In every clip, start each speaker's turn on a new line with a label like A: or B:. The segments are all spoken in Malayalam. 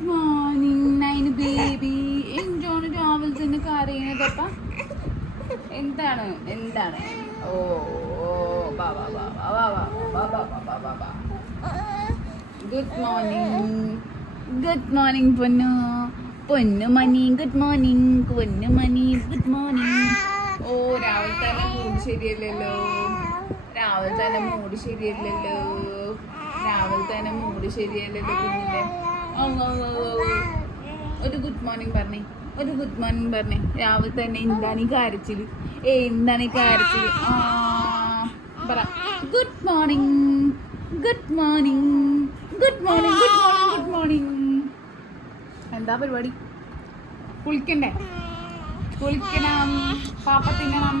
A: ഗുഡ് മോർണിംഗ് നൈൻ ബേബി എൻജോണ് രാവിലെ തന്നെ കരയണതപ്പ എന്താണ് എന്താണ് ഓ ഗുഡ് മോർണിംഗ് ഗുഡ് മോർണിംഗ് പൊന്നു പൊന്നു മണി ഗുഡ് മോർണിംഗ് പൊന്നു മണി ഗുഡ് മോർണിംഗ് ഓ രാവിലെ തന്നെ മൂഡ് ശരിയല്ലല്ലോ രാവിലെ തന്നെ മൂഡ് ശരിയല്ലല്ലോ രാവിലെ തന്നെ മൂഡ് ശരിയല്ലല്ലോ കുഞ്ഞിന്റെ ഒരു ഗുഡ് മോർണിംഗ് പറഞ്ഞേ. ഒരു ഗുഡ് മോർണിംഗ് പറഞ്ഞേ. രാവിലെ തന്നെ എന്താണ് ഈ കാരച്ചിൽ ഏ എന്താണ് ഈ പറ. Good morning good morning good morning good morning good morning എന്താ പരിപാടി? കുളിക്കണ്ടേ? കുളിക്കണം പാപ്പ തിന്നണം.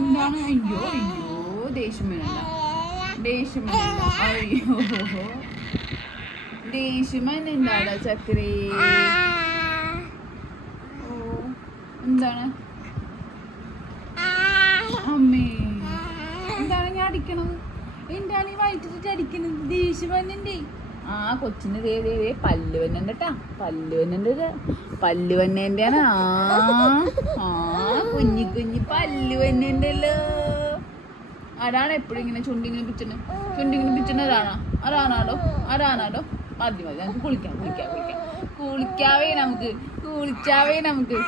A: എന്താണ്? അയ്യോ അയ്യോ ദേഷ്യം വേണ്ട ദേഷ്യം വേണ്ട അയ്യോ. ദേഷ്യം എന്താടാ ചക്കരേ ഓ എന്താണ്? അമ്മേ എന്താണ് ഞാൻ അടിക്കണത് എന്താണ് ഈ വയറ്റിട്ട് അടിക്കണത് ദേഷ്യം ആ കൊച്ചിന് ദേ ദേ ദേ പല്ല് കേട്ടാ പല്ല് വന്നുണ്ട് ആ ആ കുഞ്ഞി കുഞ്ഞി പല്ല് വന്നുണ്ടല്ലോ അതാണ് എപ്പോഴും ഇങ്ങനെ ചുണ്ടിങ്ങനെ പിച്ചണ് ചുണ്ടിങ്ങനെ പിച്ചണ് അതാണോ അതാണാടോ അതാണാടോ മതി മതി. നമുക്ക് കുളിക്കാം കുളിക്കാം കുളിക്കാം. കുളിക്കാവേ നമുക്ക് കുളിച്ചാവേ നമുക്ക്.